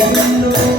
Hallelujah.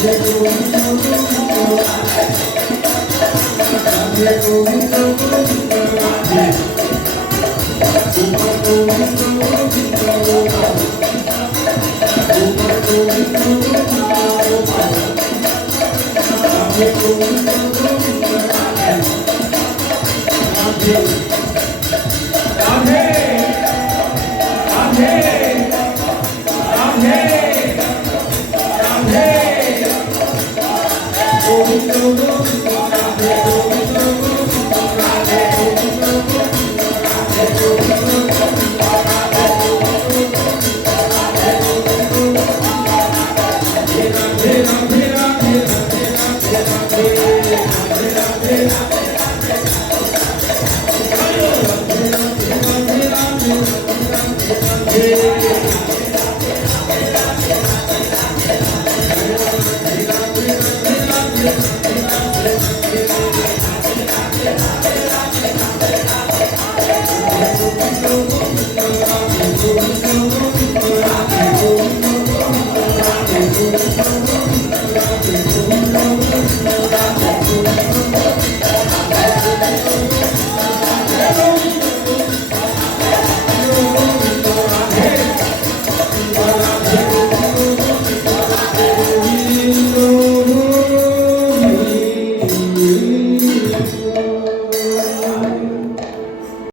I'm here. I'm here. I'm here. Yeah.